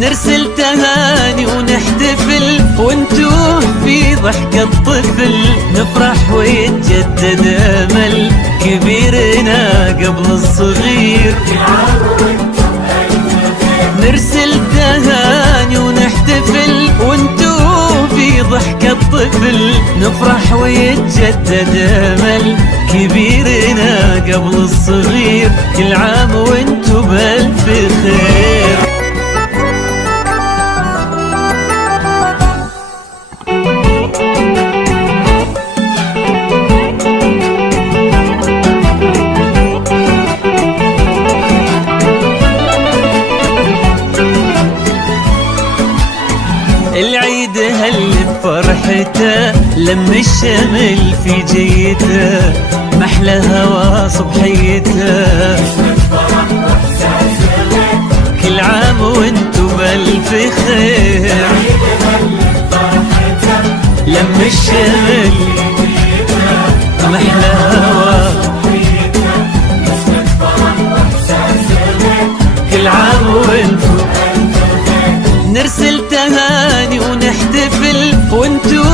نرسل تهاني ونحتفل وانتو في ضحك الطفل، نفرح ويتجدد امل كبيرنا قبل الصغير. نرسل تهاني ونحتفل وانتو في ضحك الطفل، نفرح ويتجدد امل كبيرنا قبل الصغير. كل عام وانتو بألف خير. العيد هل بفرحته لم الشمل في جيته، محلى هوا صبحيته. كل عام وانتو بألف خير. لم الشمل محلى هوا. كل عام وانتو نرسل تهاني ونحتفل وانتو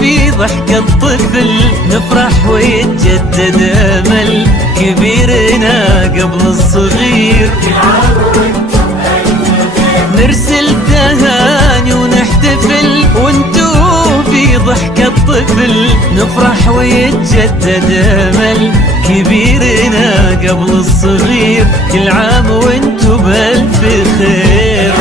في ضحك الطفل، نفرح ويتجدد امل كبيرنا قبل الصغير. نرسل تهاني ونحتفل وانتو في ضحك الطفل، نفرح ويتجدد امل كبيرنا قبل الصغير. كل عام وانتو بألف خير.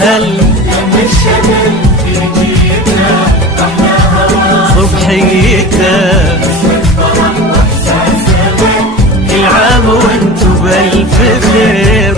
هل لم الشمل في جيتنا أحلى هوا صبحيتنا. كل عام وانتو بألف خير.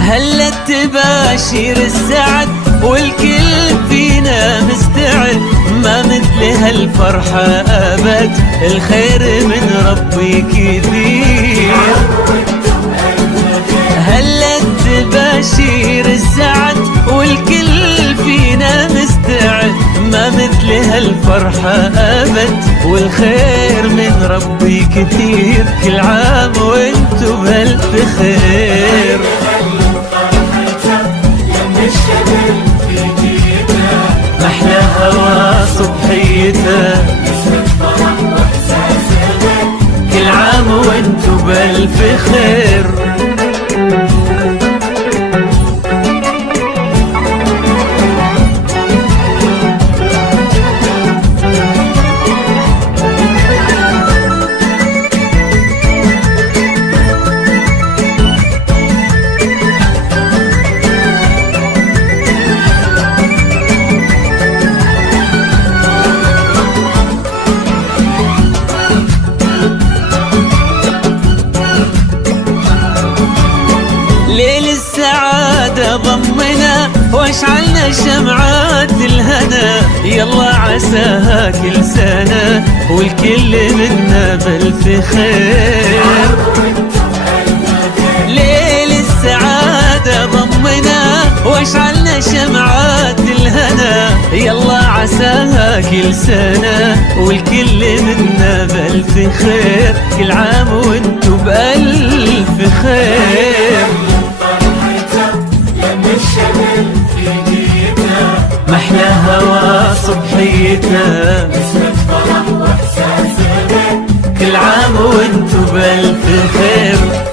هلت تباشير السعد والكل فينا مستعد، ما مثل هالفرحة أبد، الخير من ربي كثير. هلت تباشير السعد والكل فينا مستعد، ما مثل هالفرحة أبد، والخير من ربي كثير. كل عام وانتو بألف خير. محلى هوا صبحيته. كل عام وانتو بألف خير. ليل السعادة ضمنا واشعلنا شمعات الهنا، يلا عساها كل سنة والكل منا بألف خير. ليل السعادة ضمنا واشعلنا شمعات الهنا، يلا عساها كل سنة والكل منا بألف خير. كل عام وانتو بألف خير. محلى هوا صبحيتنا. كل عام وانتو بألف خير.